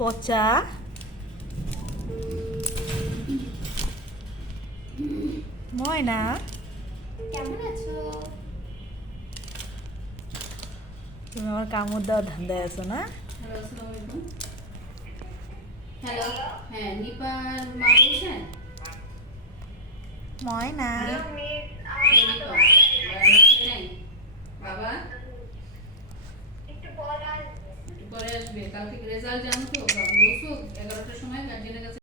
পচা ময়না কেমন আছো? তুমি আমার কামড় দেওয়ার ধান্দায় আছো না? হ্যালো, আসসালামু আলাইকুম। হ্যালো, হ্যাঁ, নিপার মা বলছেন? ময়না নিপা, বাসায় নাই? বাবা একটু পরে আসবে। কালকে রেজাল্ট জানো তো?